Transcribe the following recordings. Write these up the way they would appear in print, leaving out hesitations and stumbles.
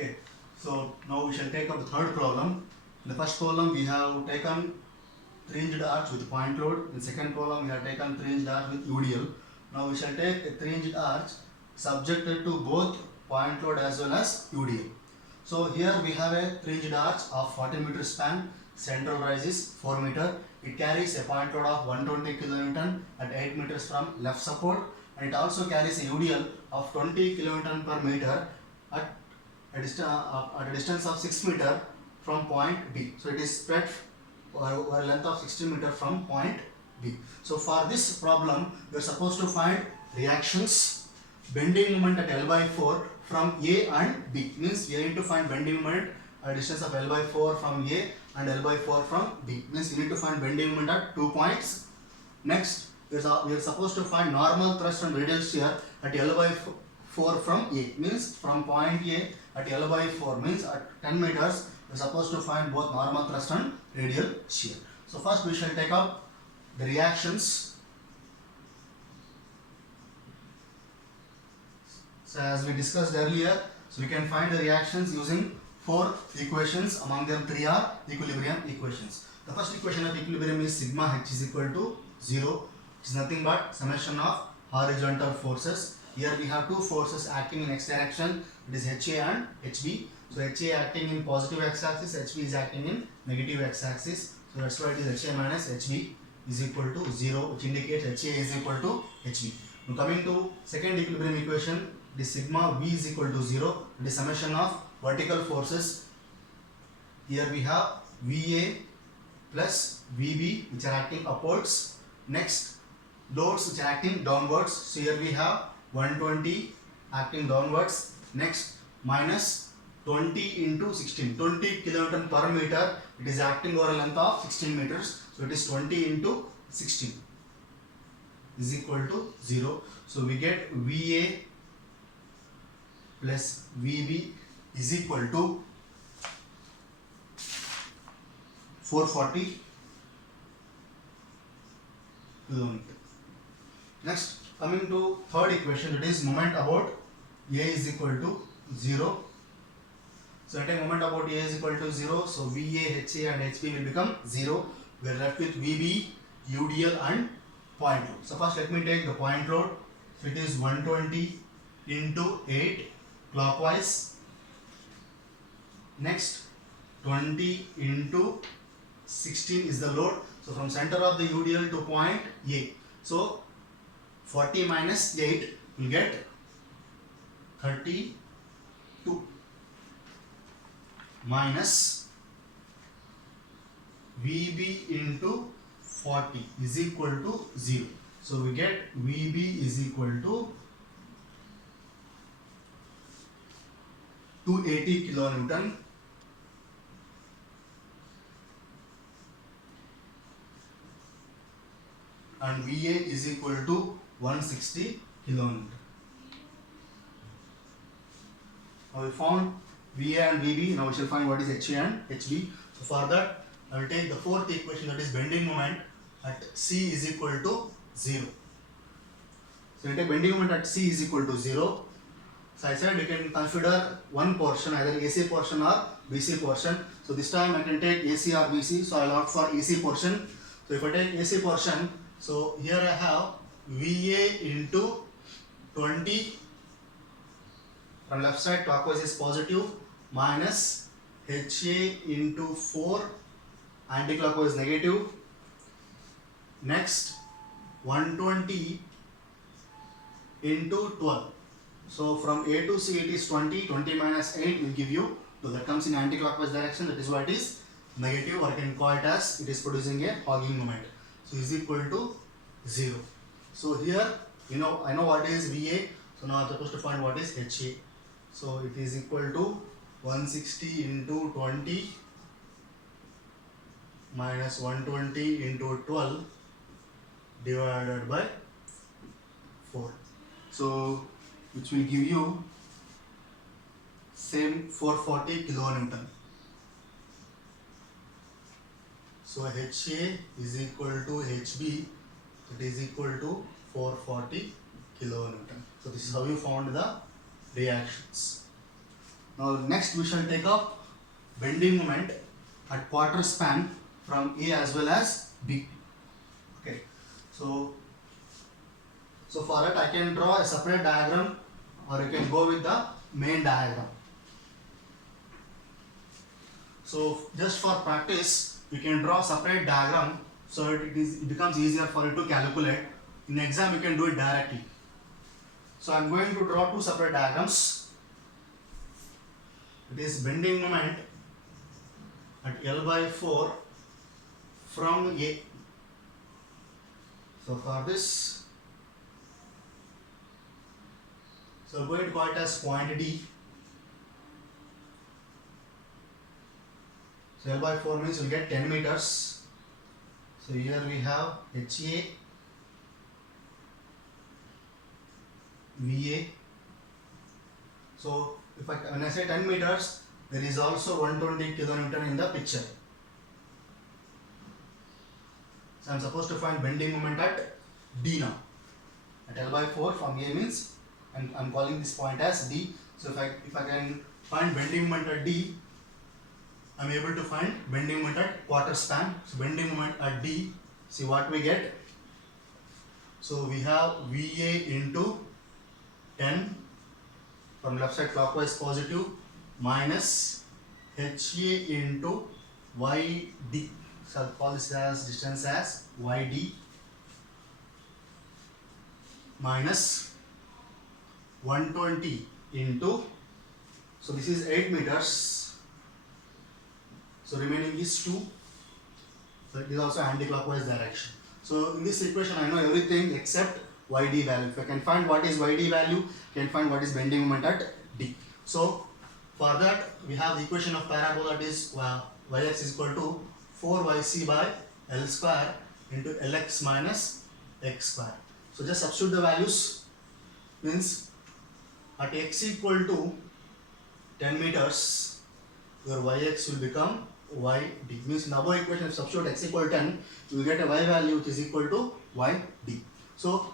Okay, so now we shall take up the third problem. In the first column we have taken 3-inch arch with point load. In the second column we have taken 3-inch arch with UDL. Now we shall take a 3-inch arch subjected to both point load as well as UDL. So here we have a 3-inch arch of 40 meter span. Central rise is 4 meter. It carries a point load of 120 kN at 8 meters from left support, and it also carries a UDL of 20 kN per meter at a distance of 6 meter from point B. So it is spread over a length of 16 meter from point B. So for this problem, we are supposed to find reactions, bending moment at L by 4 from A and B. Means we are going to find bending moment at a distance of L by 4 from A and L by 4 from B. Means we need to find bending moment at 2 points. Next, we are supposed to find normal thrust and radial shear at L by 4 from A. Means from point A at L by 4 means at 10 meters we are supposed to find both normal thrust and radial shear. So first we shall take up the reactions. So as we discussed earlier, so we can find the reactions using 4 equations. Among them 3 are equilibrium equations. The first equation of equilibrium is sigma h is equal to 0. It is nothing but summation of horizontal forces. Here we have two forces acting in x direction, it is HA and HB. So HA acting in positive x-axis, HB is acting in negative x-axis. So that's why it is HA minus HB is equal to 0, which indicates HA is equal to HB. Now coming to second equilibrium equation, it is sigma V is equal to 0. It is summation of vertical forces. Here we have VA plus VB which are acting upwards. Next, loads which are acting downwards. So here we have 120 acting downwards. Next, minus 20 into 16, 20 kN per meter. It is acting over a length of 16 meters. So it is 20 into 16 is equal to 0. So we get VA plus VB is equal to 440 kN. Next, coming to third equation, it is moment about A is equal to 0. So at a moment about A is equal to 0, so VA, HA and HB will become 0. We are left with VB, UDL and point load. So first let me take the point load. So it is 120 into 8 clockwise. Next, 20 into 16 is the load. So from center of the UDL to point A. So 40 minus 8 will get 32 minus VB into 40 is equal to 0. So we get VB is equal to 280 kilonewton and VA is equal to 160 kilonewton. Now we found VA and VB. Now we shall find what is HA and HB. So for that, I will take the fourth equation, that is bending moment at C is equal to 0. So we take bending moment at C is equal to 0. So I said you can consider one portion, either AC portion or BC portion. So this time I can take AC or BC. So I will opt for AC portion. So if I take AC portion, so here I have VA into 20, from left side clockwise is positive, minus HA into 4, anti-clockwise negative. Next, 120 into 12. So from A to C it is 20, 20 minus 8 will give you, so that comes in anti-clockwise direction, that is why it is negative, or I can call it as it is producing a hogging moment. So is equal to 0. So here, I know what is VA, so now I am supposed to find what is HA. So it is equal to 160 into 20 minus 120 into 12 divided by 4. So which will give you same 440 kilonewton. So HA is equal to HB, it is equal to 440 kilonewton. So this is how you found the reactions. Now next we shall take up bending moment at quarter span from A as well as B. Okay, so for it I can draw a separate diagram, or you can go with the main diagram. So just for practice, you can draw separate diagram so it becomes easier for you to calculate. In exam you can do it directly. So I am going to draw two separate diagrams. It is bending moment at L by 4 from A. So for this, so we are going to call it as point D. So L by 4 means we will get 10 meters. So here we have HA, VA. So when I say 10 meters, there is also 120 kilonewton in the picture. So I am supposed to find bending moment at D now. At L by 4 from A means, and I am calling this point as D. So if I can find bending moment at D, I am able to find bending moment at quarter span. So bending moment at D, see what we get. So we have VA into 10 from left side clockwise positive minus HA into YD. So I'll call this as distance as YD minus 120 into, so this is 8 meters. So remaining is 2. So it is also anti-clockwise direction. So in this equation I know everything except YD value. If I can find what is YD value, I can find what is bending moment at D. So for that we have the equation of parabola, that is Yx is equal to 4yc by L square into Lx minus x square. So just substitute the values, means at x equal to 10 meters, your Yx will become YD. Means in the above equation, if substitute x equal to 10, you will get a Y value which is equal to YD. So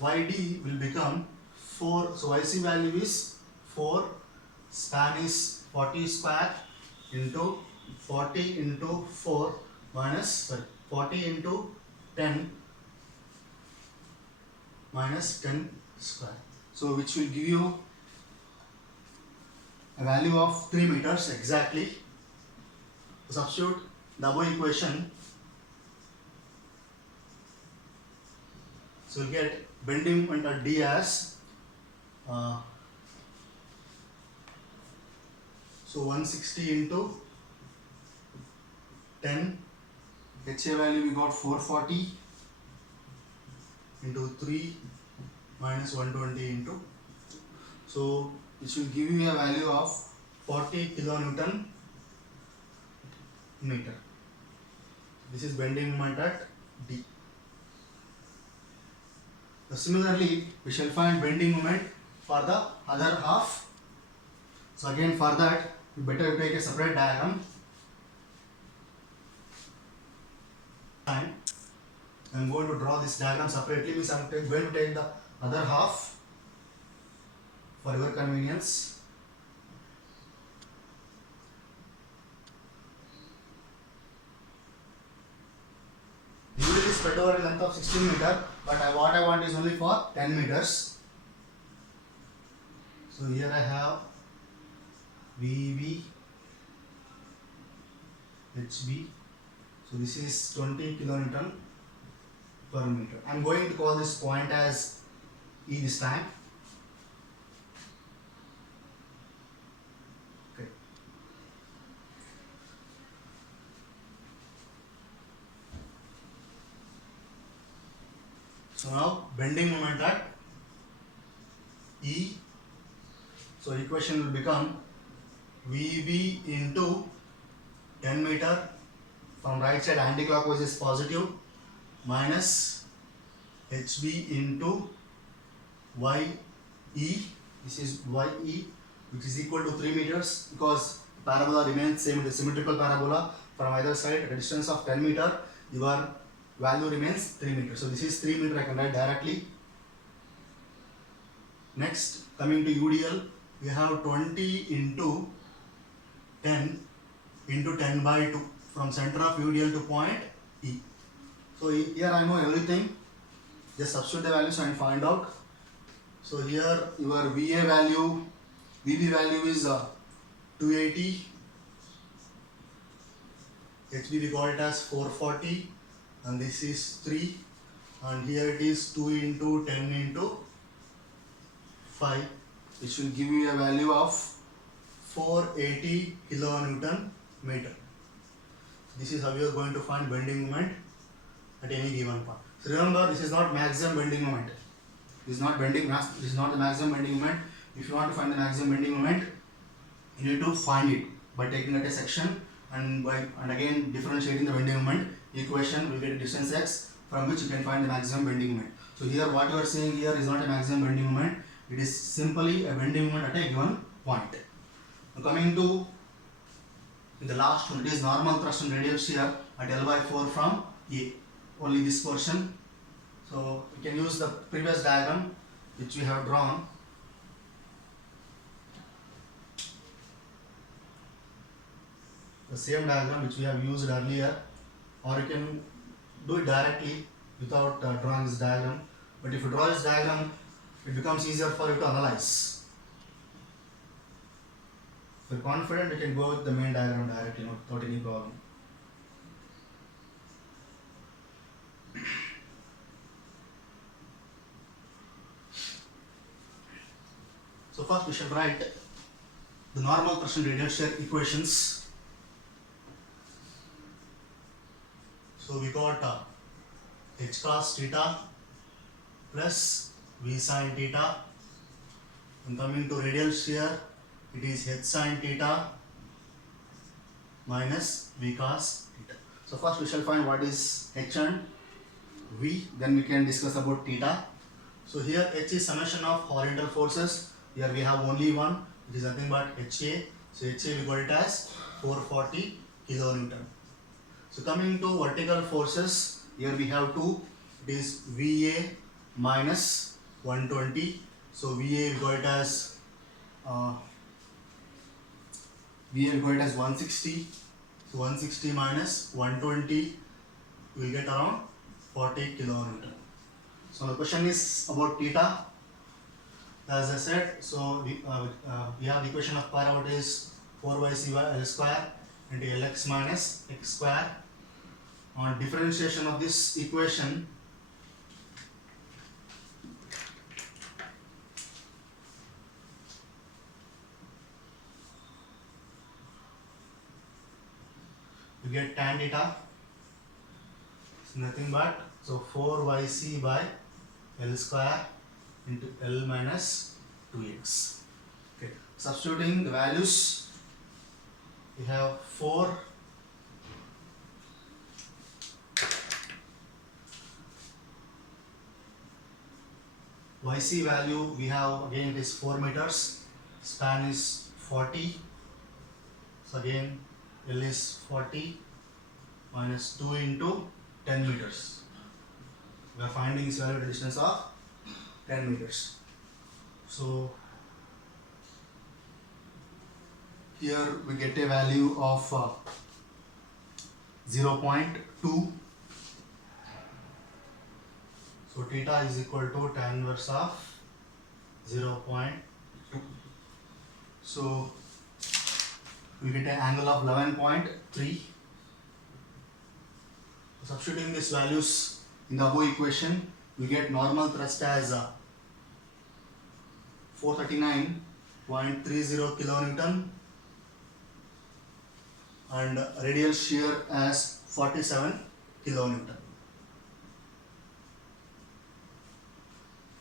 YD will become 4, so YC value is 4, span is 40 square into 40 into 4 minus 40 into 10 minus 10 square. So which will give you a value of 3 meters exactly. Substitute the above equation. So you will get bending moment at D as so 160 into 10, HA value we got 440 into 3 minus 120 into, so which will give you a value of 40 kilonewton meter. This is bending moment at D. So similarly, we shall find bending moment for the other half. So again for that, you better take a separate diagram. I am going to draw this diagram separately, means I am going to take the other half for your convenience. Usually spread over a length of 16 meter, but what I want is only for 10 meters. So here I have VB, HB. So this is 20 kilonewton per meter. I am going to call this point as E this time. Okay. So now bending moment at E. So equation will become VB into 10 meter, from right side anti-clockwise is positive, minus HB into YE, this is YE, which is equal to 3 meters, because parabola remains same, it is symmetrical parabola from either side at a distance of 10 meter, your value remains 3 meters. So this is 3 meter, I can write directly. Next, coming to UDL, we have 20 into 10 into 10 by 2 from center of UDL to point E. So here I know everything, just substitute the values and find out. So here your VA value, VB value is 280, HB we got it as 440, and this is 3, and here it is 2 into 10 into 5, which will give you a value of 480 kilonewton meter. This is how you are going to find bending moment at any given point. So remember, this is not maximum bending moment. This is not the maximum bending moment. If you want to find the maximum bending moment, you need to find it by taking at a section and again differentiating the bending moment equation. We get a distance x from which you can find the maximum bending moment. So here what you are saying here is not a maximum bending moment. It is simply a bending moment at a given point. Now coming to the last one, it is normal thrust and radial shear at L by 4 from A. Only this portion. So we can use the previous diagram which we have drawn. The same diagram which we have used earlier, or you can do it directly without drawing this diagram. But if you draw this diagram, it becomes easier for you to analyze. If you are confident, you can go with the main diagram directly, without any problem. So first we shall write the normal thrust and radial shear equations. So we got h cos theta plus v sin theta, and coming to radial shear, it is h sin theta minus v cos theta. So first we shall find what is h and v, then we can discuss about theta. So here h is summation of horizontal forces. Here we have only one, which is nothing but HA. So HA we got it as 440 kilonewton. So coming to vertical forces, here we have two. It is VA minus 120. So VA we got it as 160. So 160 minus 120, we will get around 40 kilonewton. So the question is about theta. As I said, so we have the equation of pi out is 4yc by L square into Lx minus x square. On differentiation of this equation, we get tan theta. It's nothing but 4yc by L square into L minus 2x. Okay. Substituting the values, we have 4 YC value, we have again it is 4 meters, span is 40, so again L is 40 minus 2 into 10 meters. We are finding this value at a distance of 10 meters. So here we get a value of 0.2. So theta is equal to tan inverse of 0.2. So we get an angle of 11.3. Substituting these values in the above equation, we get normal thrust as 439.30 kilonewton and radial shear as 47 kilonewton.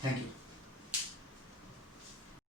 Thank you.